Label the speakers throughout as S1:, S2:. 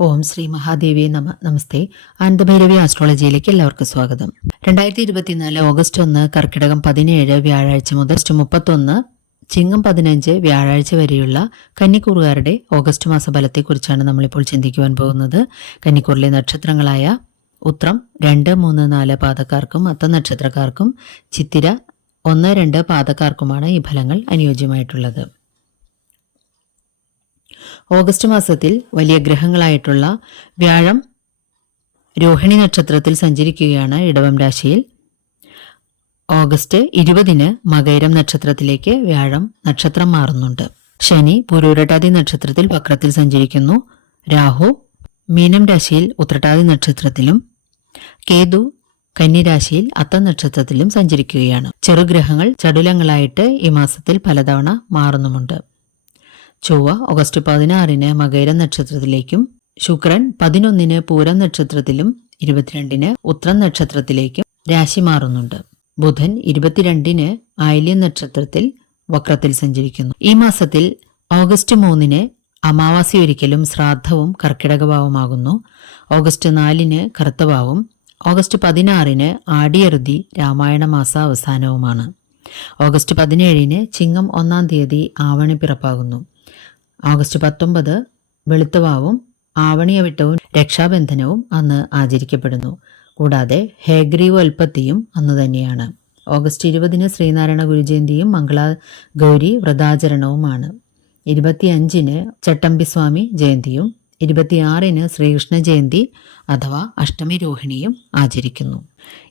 S1: ഓം ശ്രീ മഹാദേവി നമ നമസ്തേ. ആനന്ദഭൈരവി ആസ്ട്രോളജിയിലേക്ക് എല്ലാവർക്കും സ്വാഗതം. രണ്ടായിരത്തി ഇരുപത്തിനാല് ഓഗസ്റ്റ് ഒന്ന് കർക്കിടകം പതിനേഴ് വ്യാഴാഴ്ച മുതൽ ഓഗസ്റ്റ് മുപ്പത്തൊന്ന് ചിങ്ങം പതിനഞ്ച് വ്യാഴാഴ്ച വരെയുള്ള കന്നിക്കൂറുകാരുടെ ഓഗസ്റ്റ് മാസ ഫലത്തെക്കുറിച്ചാണ് നമ്മളിപ്പോൾ ചിന്തിക്കുവാൻ പോകുന്നത്. കന്നിക്കൂറിലെ നക്ഷത്രങ്ങളായ ഉത്രം രണ്ട് മൂന്ന് നാല് പാതക്കാർക്കും അത്ത നക്ഷത്രക്കാർക്കും ചിത്തിര ഒന്ന് രണ്ട് പാതക്കാർക്കുമാണ് ഈ ഫലങ്ങൾ അനുയോജ്യമായിട്ടുള്ളത്. ഓഗസ്റ്റ് മാസത്തിൽ വലിയ ഗ്രഹങ്ങളായിട്ടുള്ള വ്യാഴം രോഹിണി നക്ഷത്രത്തിൽ സഞ്ചരിക്കുകയാണ് ഇടവം രാശിയിൽ. ഓഗസ്റ്റ് ഇരുപതിന് മകൈരം നക്ഷത്രത്തിലേക്ക് വ്യാഴം നക്ഷത്രം മാറുന്നുണ്ട്. ശനി പുരൂരട്ടാതി നക്ഷത്രത്തിൽ വക്രത്തിൽ സഞ്ചരിക്കുന്നു. രാഹു മീനം രാശിയിൽ ഉത്രട്ടാതി നക്ഷത്രത്തിലും കേതു കന്നിരാശിയിൽ അത്ത നക്ഷത്രത്തിലും സഞ്ചരിക്കുകയാണ്. ചെറുഗ്രഹങ്ങൾ ചടുലങ്ങളായിട്ട് ഈ മാസത്തിൽ പലതവണ മാറുന്നുമുണ്ട്. ചൊവ്വ ഓഗസ്റ്റ് പതിനാറിന് മകൈര നക്ഷത്രത്തിലേക്കും ശുക്രൻ പതിനൊന്നിന് പൂരം നക്ഷത്രത്തിലും ഇരുപത്തിരണ്ടിന് ഉത്രം നക്ഷത്രത്തിലേക്കും രാശി മാറുന്നുണ്ട്. ബുധൻ ഇരുപത്തിരണ്ടിന് ആയില്യ നക്ഷത്രത്തിൽ വക്രത്തിൽ സഞ്ചരിക്കുന്നു. ഈ മാസത്തിൽ ഓഗസ്റ്റ് മൂന്നിന് അമാവാസി ഒരിക്കലും ശ്രാദ്ധവും കർക്കിടകഭാവമാകുന്നു. ഓഗസ്റ്റ് നാലിന് കറുത്തഭാവും ഓഗസ്റ്റ് പതിനാറിന് ആടിയറുതി രാമായണ മാസ അവസാനവുമാണ്. ഓഗസ്റ്റ് പതിനേഴിന് ചിങ്ങം ഒന്നാം തീയതി ആവണി പിറപ്പാകുന്നു. ഓഗസ്റ്റ് പത്തൊമ്പത് വെളുത്തവാവും ആവണിയവിട്ടവും രക്ഷാബന്ധനവും അന്ന് ആചരിക്കപ്പെടുന്നു. കൂടാതെ ഹേഗ്രീവോൽപ്പത്തിയും അന്ന് തന്നെയാണ്. ഓഗസ്റ്റ് ഇരുപതിന് ശ്രീനാരായണ ഗുരുജയന്തിയും മംഗള ഗൗരി വ്രതാചരണവുമാണ്. ഇരുപത്തിയഞ്ചിന് ചട്ടമ്പിസ്വാമി ജയന്തിയും ഇരുപത്തിയാറിന് ശ്രീകൃഷ്ണ ജയന്തി അഥവാ അഷ്ടമി രോഹിണിയും ആചരിക്കുന്നു.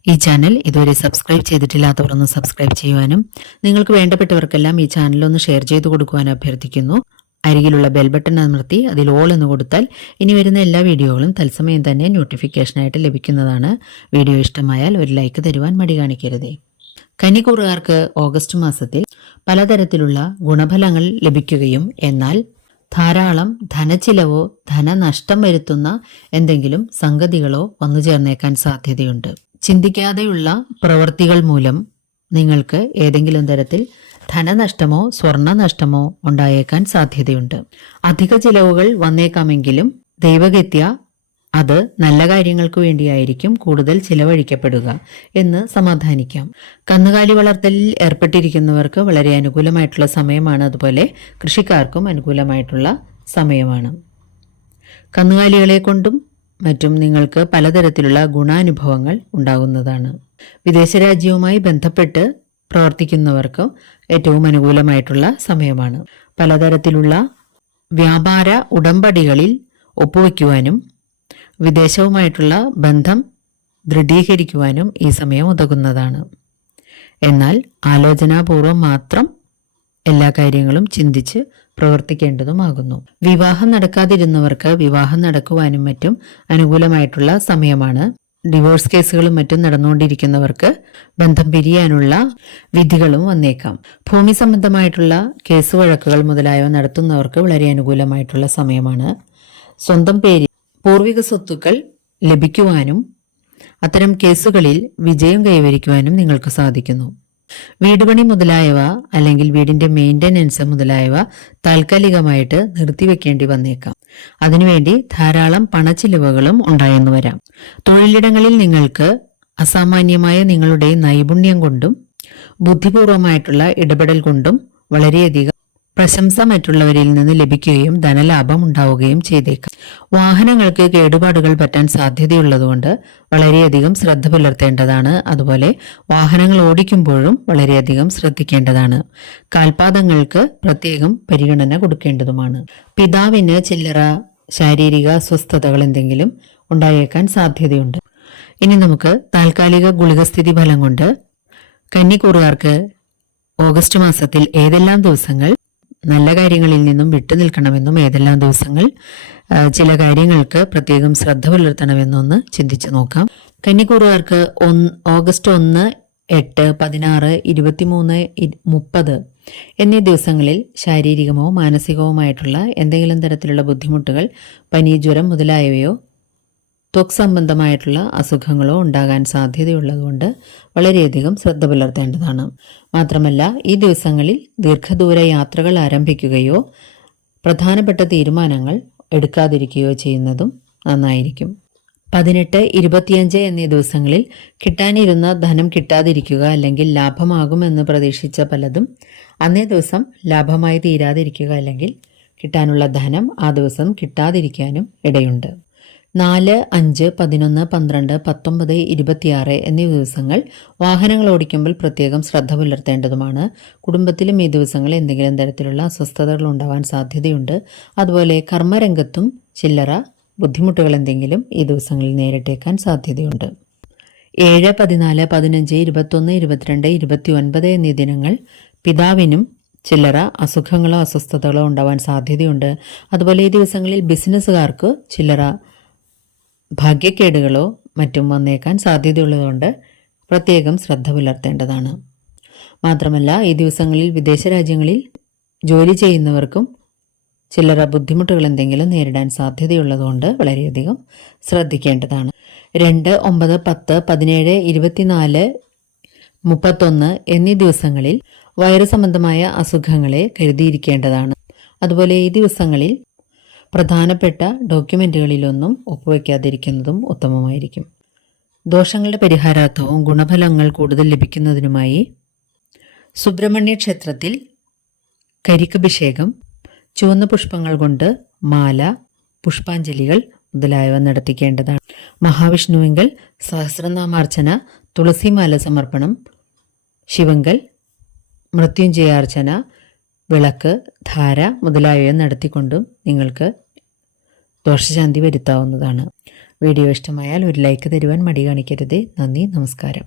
S1: ഈ ചാനൽ ഇതുവരെ സബ്സ്ക്രൈബ് ചെയ്തിട്ടില്ലാത്തവർ ഒന്ന് സബ്സ്ക്രൈബ് ചെയ്യുവാനും നിങ്ങൾക്ക് വേണ്ടപ്പെട്ടവർക്കെല്ലാം ഈ ചാനൽ ഒന്ന് ഷെയർ ചെയ്തു കൊടുക്കുവാനും അഭ്യർത്ഥിക്കുന്നു. അരികിലുള്ള ബെൽ ബട്ടൺ അമർത്തി അതിൽ ഓൾ എന്ന് കൊടുത്താൽ ഇനി വരുന്ന എല്ലാ വീഡിയോകളും തത്സമയം തന്നെ നോട്ടിഫിക്കേഷനായിട്ട് ലഭിക്കുന്നതാണ്. വീഡിയോ ഇഷ്ടമായാൽ ഒരു ലൈക്ക് തരുവാൻ മടി കാണിക്കരുതേ. കന്നിക്കൂറുകാർക്ക് ഓഗസ്റ്റ് മാസത്തിൽ പലതരത്തിലുള്ള ഗുണഫലങ്ങൾ ലഭിക്കുകയും എന്നാൽ ധാരാളം ധനച്ചിലവോ ധനനഷ്ടം വരുത്തുന്ന എന്തെങ്കിലും സംഗതികളോ വന്നു ചേർന്നേക്കാൻ സാധ്യതയുണ്ട്. ചിന്തിക്കാതെയുള്ള പ്രവൃത്തികൾ മൂലം നിങ്ങൾക്ക് ഏതെങ്കിലും തരത്തിൽ ധനനഷ്ടമോ സ്വർണനഷ്ടമോ ഉണ്ടായേക്കാൻ സാധ്യതയുണ്ട്. അധിക ചിലവുകൾ വന്നേക്കാമെങ്കിലും ദൈവഗത്യ അത് നല്ല കാര്യങ്ങൾക്ക് വേണ്ടിയായിരിക്കും കൂടുതൽ ചിലവഴിക്കപ്പെടുക എന്ന് സമാധാനിക്കാം. കന്നുകാലി വളർത്തലിൽ ഏർപ്പെട്ടിരിക്കുന്നവർക്ക് വളരെ അനുകൂലമായിട്ടുള്ള സമയമാണ്. അതുപോലെ കൃഷിക്കാർക്കും അനുകൂലമായിട്ടുള്ള സമയമാണ്. കന്നുകാലികളെ കൊണ്ടും മറ്റും നിങ്ങൾക്ക് പലതരത്തിലുള്ള ഗുണാനുഭവങ്ങൾ ഉണ്ടാകുന്നതാണ്. വിദേശ രാജ്യവുമായി ബന്ധപ്പെട്ട് പ്രവർത്തിക്കുന്നവർക്ക് ഏറ്റവും അനുകൂലമായിട്ടുള്ള സമയമാണ്. പലതരത്തിലുള്ള വ്യാപാര ഉടമ്പടികളിൽ ഒപ്പുവയ്ക്കുവാനും വിദേശവുമായിട്ടുള്ള ബന്ധം ദൃഢീകരിക്കുവാനും ഈ സമയം ഉതകുന്നതാണ്. എന്നാൽ ആലോചനാപൂർവം മാത്രം എല്ലാ കാര്യങ്ങളും ചിന്തിച്ച് പ്രവർത്തിക്കേണ്ടതുമാകുന്നു. വിവാഹം നടക്കാതിരുന്നവർക്ക് വിവാഹം നടക്കുവാനും മറ്റും അനുകൂലമായിട്ടുള്ള സമയമാണ്. ഡിവോഴ്സ് കേസുകളും മറ്റും നടന്നുകൊണ്ടിരിക്കുന്നവർക്ക് ബന്ധം പിരിയാനുള്ള വിധികളും വന്നേക്കാം. ഭൂമി സംബന്ധമായിട്ടുള്ള കേസ് വഴക്കുകൾ മുതലായവ നടത്തുന്നവർക്ക് വളരെ അനുകൂലമായിട്ടുള്ള സമയമാണ്. സ്വന്തം പേരിൽ പൂർവിക സ്വത്തുക്കൾ ലഭിക്കുവാനും അത്തരം കേസുകളിൽ വിജയം കൈവരിക്കുവാനും നിങ്ങൾക്ക് സാധിക്കുന്നു. വീടുപണി മുതലായവ അല്ലെങ്കിൽ വീടിന്റെ മെയിന്റനൻസ് മുതലായവ താൽക്കാലികമായിട്ട് നിർത്തിവെക്കേണ്ടി വന്നേക്കാം. അതിനുവേണ്ടി ധാരാളം പണച്ചിലവുകളും ഉണ്ടായെന്ന് വരാം. തൊഴിലിടങ്ങളിൽ നിങ്ങൾക്ക് അസാമാന്യമായ നിങ്ങളുടെ നൈപുണ്യം കൊണ്ടും ബുദ്ധിപൂർവമായിട്ടുള്ള ഇടപെടൽ കൊണ്ടും വളരെയധികം പ്രശംസ മറ്റുള്ളവരിൽ നിന്ന് ലഭിക്കുകയും ധനലാഭം ഉണ്ടാവുകയും ചെയ്തേക്കാം. വാഹനങ്ങൾക്ക് കേടുപാടുകൾ പറ്റാൻ സാധ്യതയുള്ളതുകൊണ്ട് വളരെയധികം ശ്രദ്ധ പുലർത്തേണ്ടതാണ്. അതുപോലെ വാഹനങ്ങൾ ഓടിക്കുമ്പോഴും വളരെയധികം ശ്രദ്ധിക്കേണ്ടതാണ്. കാൽപാദങ്ങൾക്ക് പ്രത്യേകം പരിഗണന കൊടുക്കേണ്ടതുമാണ്. പിതാവിന് ചില്ലറ ശാരീരിക അസ്വസ്ഥതകൾ എന്തെങ്കിലും ഉണ്ടായേക്കാൻ സാധ്യതയുണ്ട്. ഇനി നമുക്ക് താൽക്കാലിക ഗുളികസ്ഥിതി ഫലം കൊണ്ട് കന്നിക്കൂറുകാർക്ക് ഓഗസ്റ്റ് മാസത്തിൽ ഏതെല്ലാം ദിവസങ്ങൾ നല്ല കാര്യങ്ങളിൽ നിന്നും വിട്ടുനിൽക്കണമെന്നും ഏതെല്ലാം ദിവസങ്ങൾ ചില കാര്യങ്ങൾക്ക് പ്രത്യേകം ശ്രദ്ധ പുലർത്തണമെന്നൊന്ന് ചിന്തിച്ചു നോക്കാം. കന്നിക്കൂറുകാർക്ക് ഒന്ന് ഓഗസ്റ്റ് ഒന്ന് എട്ട് പതിനാറ് ഇരുപത്തിമൂന്ന് മുപ്പത് എന്നീ ദിവസങ്ങളിൽ ശാരീരികമോ മാനസികവുമായിട്ടുള്ള എന്തെങ്കിലും തരത്തിലുള്ള ബുദ്ധിമുട്ടുകൾ പനി ജ്വരം മുതലായവയോ ത്വക് സംബന്ധമായിട്ടുള്ള അസുഖങ്ങളോ ഉണ്ടാകാൻ സാധ്യതയുള്ളതുകൊണ്ട് വളരെയധികം ശ്രദ്ധ പുലർത്തേണ്ടതാണ്. മാത്രമല്ല ഈ ദിവസങ്ങളിൽ ദീർഘദൂര യാത്രകൾ ആരംഭിക്കുകയോ പ്രധാനപ്പെട്ട തീരുമാനങ്ങൾ എടുക്കാതിരിക്കുകയോ ചെയ്യുന്നതും നന്നായിരിക്കും. പതിനെട്ട് ഇരുപത്തിയഞ്ച് എന്നീ ദിവസങ്ങളിൽ കിട്ടാനിരുന്ന ധനം കിട്ടാതിരിക്കുക അല്ലെങ്കിൽ ലാഭമാകുമെന്ന് പ്രതീക്ഷിച്ച പലതും അന്നേ ദിവസം ലാഭമായി തീരാതിരിക്കുക അല്ലെങ്കിൽ കിട്ടാനുള്ള ധനം ആ ദിവസം കിട്ടാതിരിക്കാനും ഇടയുണ്ട്. നാല് അഞ്ച് പതിനൊന്ന് പന്ത്രണ്ട് പത്തൊമ്പത് ഇരുപത്തിയാറ് എന്നീ ദിവസങ്ങൾ വാഹനങ്ങൾ ഓടിക്കുമ്പോൾ പ്രത്യേകം ശ്രദ്ധ പുലർത്തേണ്ടതുമാണ്. കുടുംബത്തിലും ഈ ദിവസങ്ങളിൽ എന്തെങ്കിലും തരത്തിലുള്ള അസ്വസ്ഥതകൾ ഉണ്ടാവാൻ സാധ്യതയുണ്ട്. അതുപോലെ കർമ്മരംഗത്തും ചില്ലറ ബുദ്ധിമുട്ടുകൾ എന്തെങ്കിലും ഈ ദിവസങ്ങളിൽ നേരിട്ടേക്കാൻ സാധ്യതയുണ്ട്. ഏഴ് പതിനാല് പതിനഞ്ച് ഇരുപത്തൊന്ന് ഇരുപത്തിരണ്ട് ഇരുപത്തി ഒൻപത് എന്നീ ദിനങ്ങൾ പിതാവിനും ചില്ലറ അസുഖങ്ങളോ അസ്വസ്ഥതകളോ ഉണ്ടാവാൻ സാധ്യതയുണ്ട്. അതുപോലെ ഈ ദിവസങ്ങളിൽ ബിസിനസ്സുകാർക്ക് ചില്ലറ ഭാഗ്യക്കേടുകളോ മറ്റും വന്നേക്കാൻ സാധ്യതയുള്ളതുകൊണ്ട് പ്രത്യേകം ശ്രദ്ധ പുലർത്തേണ്ടതാണ്. മാത്രമല്ല ഈ ദിവസങ്ങളിൽ വിദേശ രാജ്യങ്ങളിൽ ജോലി ചെയ്യുന്നവർക്കും ചില്ലറ ബുദ്ധിമുട്ടുകൾ എന്തെങ്കിലും നേരിടാൻ സാധ്യതയുള്ളതുകൊണ്ട് വളരെയധികം ശ്രദ്ധിക്കേണ്ടതാണ്. രണ്ട് ഒമ്പത് പത്ത് പതിനേഴ് ഇരുപത്തിനാല് മുപ്പത്തൊന്ന് എന്നീ ദിവസങ്ങളിൽ വയറു സംബന്ധമായ അസുഖങ്ങളെ കരുതിയിരിക്കേണ്ടതാണ്. അതുപോലെ ഈ ദിവസങ്ങളിൽ പ്രധാനപ്പെട്ട ഡോക്യുമെന്റുകളിലൊന്നും ഒപ്പുവെക്കാതിരിക്കുന്നതും ഉത്തമമായിരിക്കും. ദോഷങ്ങളുടെ പരിഹാരാർത്ഥവും ഗുണഫലങ്ങൾ കൂടുതൽ ലഭിക്കുന്നതിനുമായി സുബ്രഹ്മണ്യ ക്ഷേത്രത്തിൽ കരിക്കഭിഷേകം ചുവന്ന പുഷ്പങ്ങൾ കൊണ്ട് മാല പുഷ്പാഞ്ജലികൾ മുതലായവ നടത്തിക്കേണ്ടതാണ്. മഹാവിഷ്ണുവിങ്കൽ സഹസ്രനാമാർച്ചന തുളസിമാല സമർപ്പണം ശിവങ്കൽ മൃത്യുഞ്ജയാർച്ചന വിളക്ക് ധാര മുതലായവ നടത്തിക്കൊണ്ടും നിങ്ങൾക്ക് ദോഷശാന്തി വരുത്താവുന്നതാണ്. വീഡിയോ ഇഷ്ടമായാൽ ഒരു ലൈക്ക് തരുവാൻ മടി കാണിക്കരുത്. നന്ദി നമസ്കാരം.